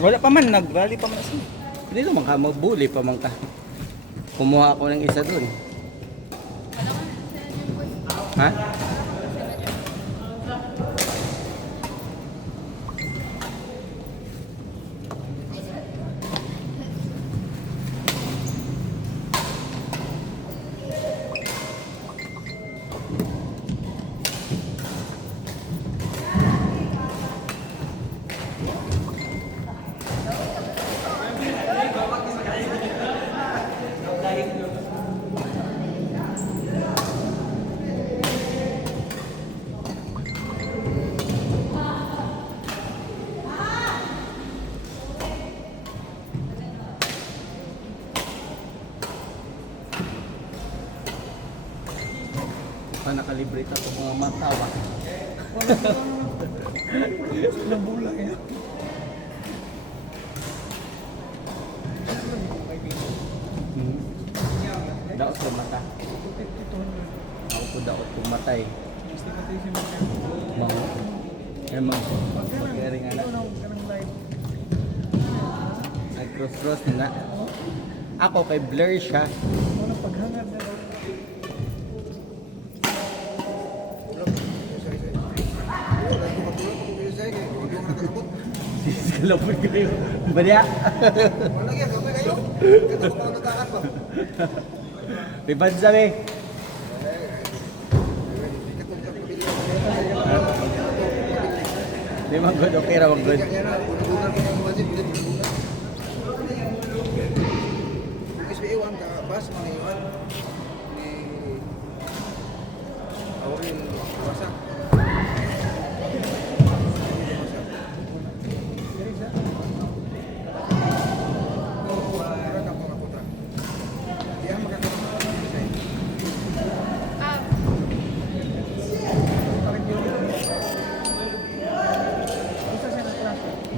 Wala pa man, nag-rally pa man siya. Hindi naman ka, magbuli pa man ka. Kumuha ako ng isa dun. Ha? Pa nakalibre ka itong mga matawa. Ilang bulan yan. Daot sa mata. Ako po daot kung matay. Mga. Emang. Pagkari nga na. Nag-cross-cross na. Ako kay blur siya. Walang paghangad na. Kalapot kayo. Banya. Wala yan, okay kayo. Ito ko mga natakan pa. Pipan sabi. Di man good, okay ra man good. Yan na, bununan ko ng budget, bununan. Kung SBA-1 ka, bas, mga iwan. Ni Aurel Wasak.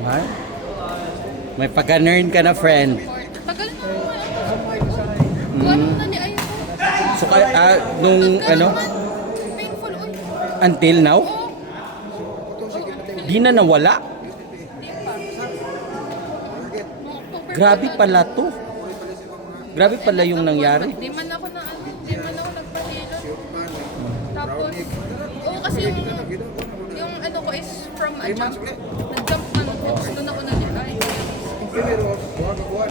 May? May pagka-nerd ka na friend. Tagal na naman. Ano na ni Ayo? So nung ano, Painful oy. until now, Oo. di na nawala. Di pa. Noong October Grabe pa pala to. Grabe pala yung nangyari. Di man ako na ano, di man ako nagpahilot. Tapos, oo kasi yung ano ko is from a jump. Nag-jump man ako, tapos doon ako nalipay. Primero, buwan ka buwan.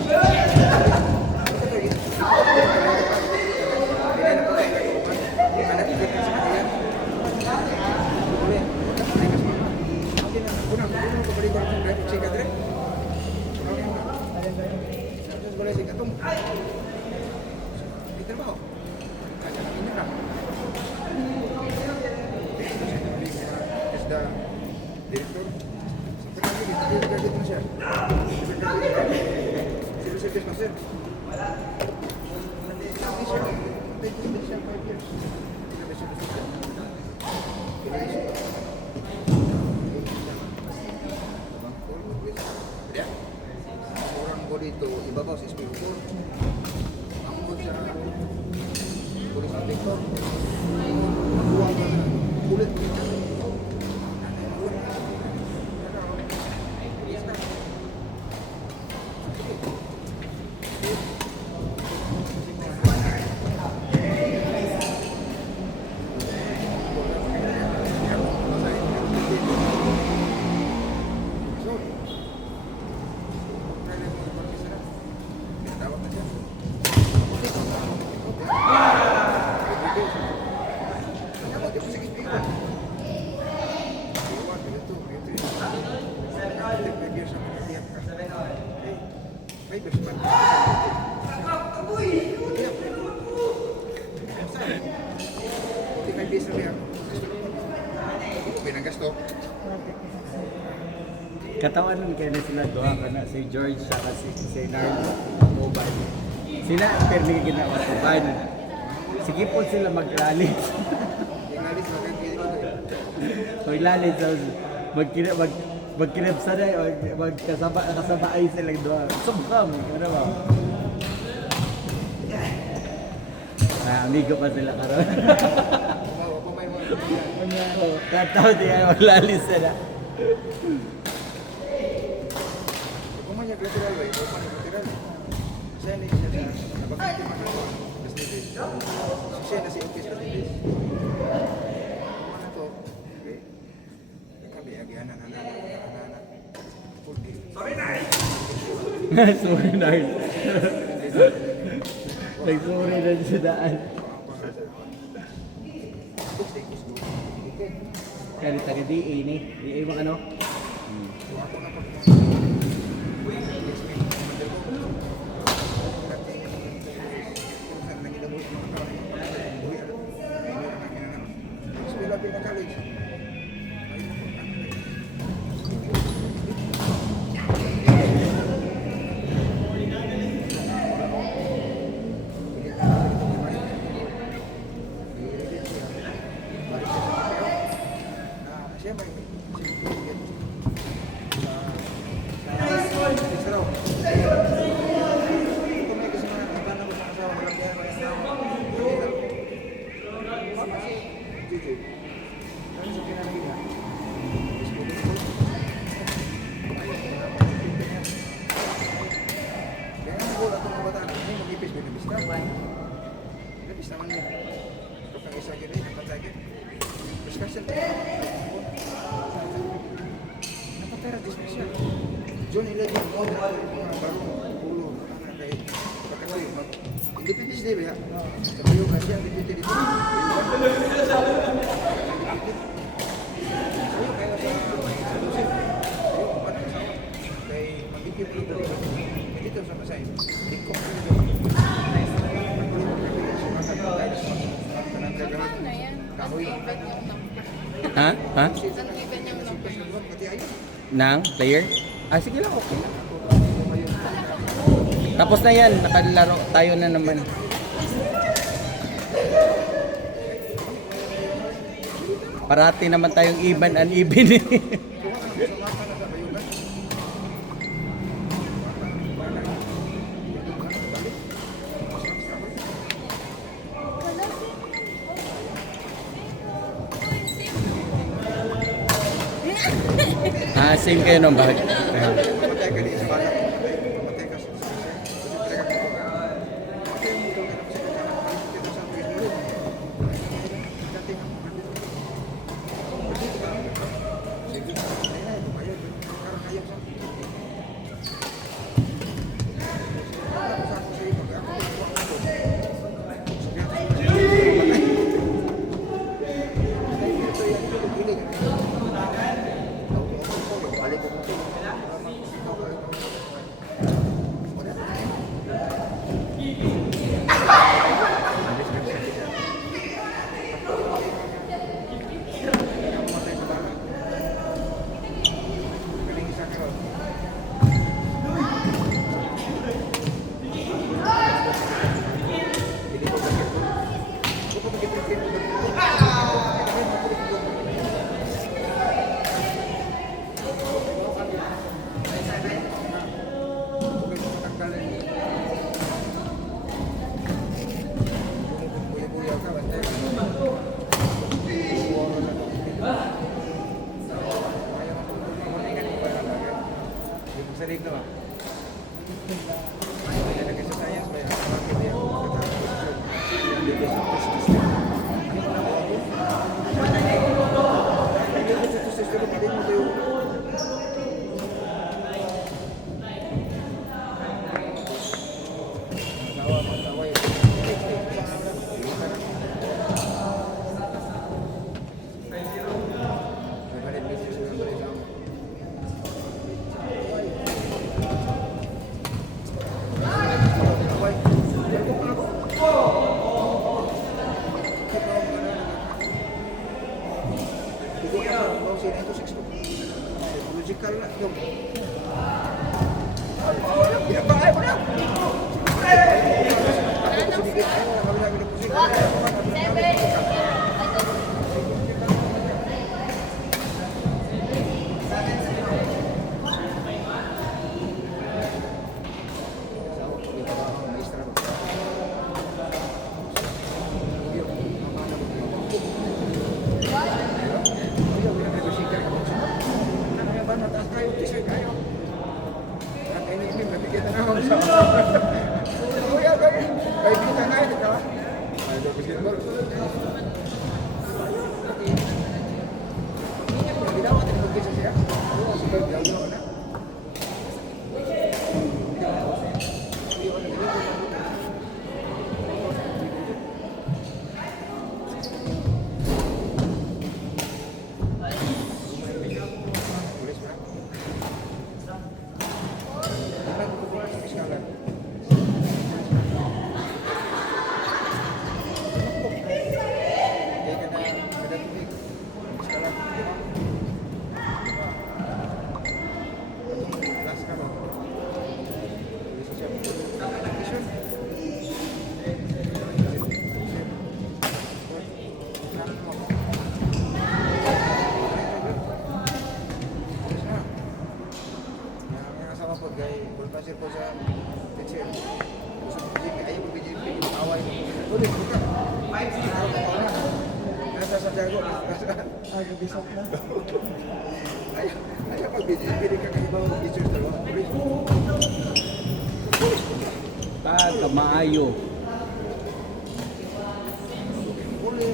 Direktur, sampai lagi kita lihat itu siapa? Service master. Orang body itu ibabaw sa SPO4. Ang sa police inspector. Buwan ka na. Kulit. Katawanan kaya na sila doha ka na si George sa kasi si Nardo Oban. Sila pero hindi ginawa sa ban. Sige po sila mag-rally. Mag-rally sa magkirap sa day o magkasabay sila doha. Subkam, ano ba? Amigo pa sila karon. Kataw di ay mag-rally sila. niya lateral ba? Ito pa niya lateral. Siya na siya sa nabagay man ako. Kasi siya na si Opis kasi. Ano to? Okay. Kami agihan na. Sorry, Nard. Nagsorry na sa daan. Kaya taga DA ni. DA mo ano? Siya may John Ilagin mo baru ulo kay pagkakay Independence Day ba? Sabi yung kasi ang Independence Day. Kay magiging dito dito sa Pasay. Iko. Ano yan? Uneven yung number. Ha? Ha? Uneven yung number. Nang player? Ah, sige lang, okay lang. Tapos na yan, nakalaro tayo na naman. Parati naman tayong even and even. Ah, same kayo nung bakit? Ayan. Matay ka di sa balat. Matay ka sa Ito 6 kita na ako sa... Kuya, kaibigan na ito ka. Ay, daw basketball. Ginawa natin mag-bisa siya. Super diablo na. Po sa teacher. Ayaw mo BJP, away mo. Tuloy, buka. Nasa Santiago. Bisok na. Ayaw pag BJP, rin kakaibaw ng teachers dalawa. Pagka maayo. Uli,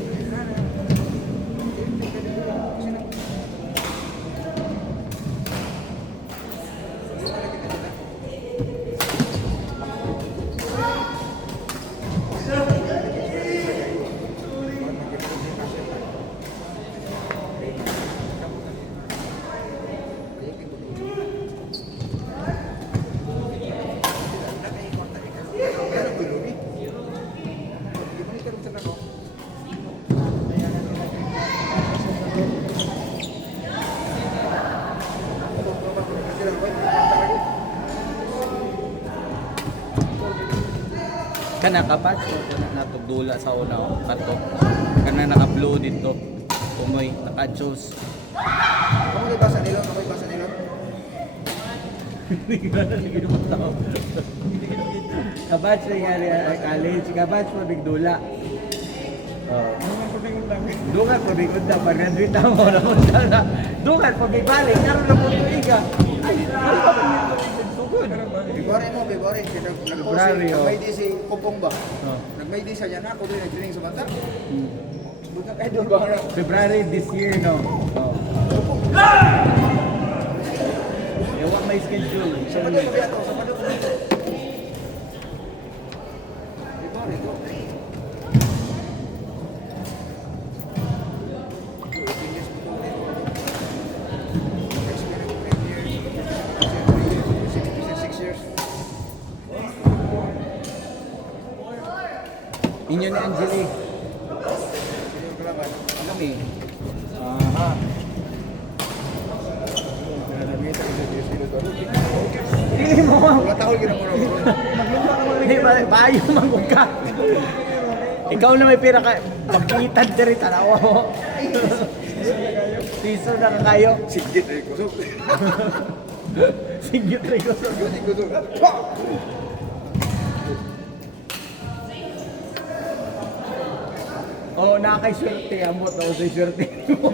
Kana kapat so kana natugdula sa una o kato. Kana naka-upload dito. Umoy naka-choose. Kamu may basa nila? Kamu may basa nila? Hindi ko na naman tao. Kabatch na nga college. Kabatch mo bigdula. Ano ko tingin lang. Dungan po bigod na. Pag-graduate na mo na na. Dungan po bibalik. Karoon na po tuiga. Ay, ano pa po yung sugod? February mo, February. February, oh. Nag-may di si Kupong ba? Oh. Nag-may di sa yan. Ako doon nag-training sa mata. Hmm. Buta kayo doon ba? February this year, no? Oh. Ewan may schedule. Sa Pado ko ba ito? Sa Pado ko ba ito? February, go. Inyo ni Angelique. Alam eh. Aha. Hindi mo. Wala tawag ginamura mo. Hindi ba? Bayo magbuka. Ikaw na may pira ka. Pagkitan diri tanawa mo. Piso na kayo. Sigit eh, kusog. Singgit rin ko sa Sigit, kusog. Oo, nakakay-swerte. Amot ako sa swerte mo.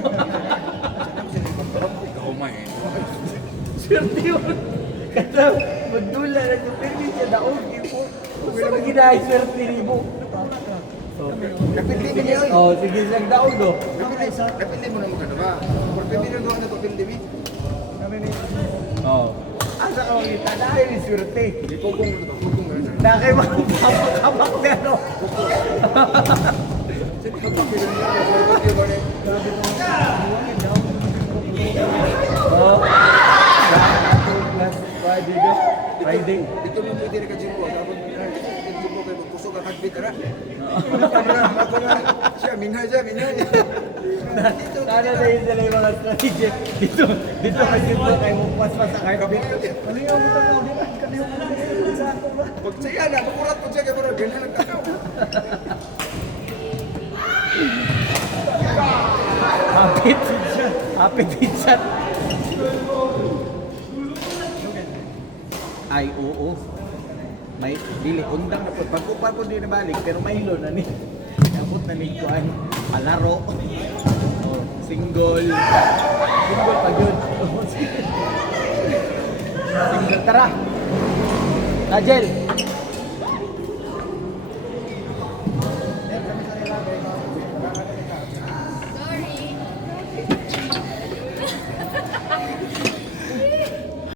Swerte yun. Kata, magdula na yung pwede siya daog. Gusto mo ginahay swerte ni mo. Kapindi mo niya. Oo, sige siyang daog do. Kapindi mo na mo ka na ba? Kapindi na doon na kapindi mo. Oo. Asa ka makita? Dahil yung swerte. Di pugong na. Nakay makapag na ano. Sige, kapapilin niya. Kapapilin niya ba niya? Oo. Last Friday do. Friday. Dito mo pwede rin ka Jimbo. Tapos, Jimbo kayo magkusog ang hagbit na. Ako na. Siya, minhay siya, minhay. Sana na yun sila yung mga strategy. Dito kasi mo kayo magpas-pas sa carpet. Kaliyaw mo tanaw din. Kaliyaw mo tanaw sa ako ba? Pag siya na, makulat po siya kayo bro. Ganyan nagkakaw. Happy teacher. Ay, oo. May dili undang na po. Pagkupar ko din nabalik pero may hilo na ni. Abot na ni kuan. Palaro. Oh, single. Single pa yun. Single tara. Nigel,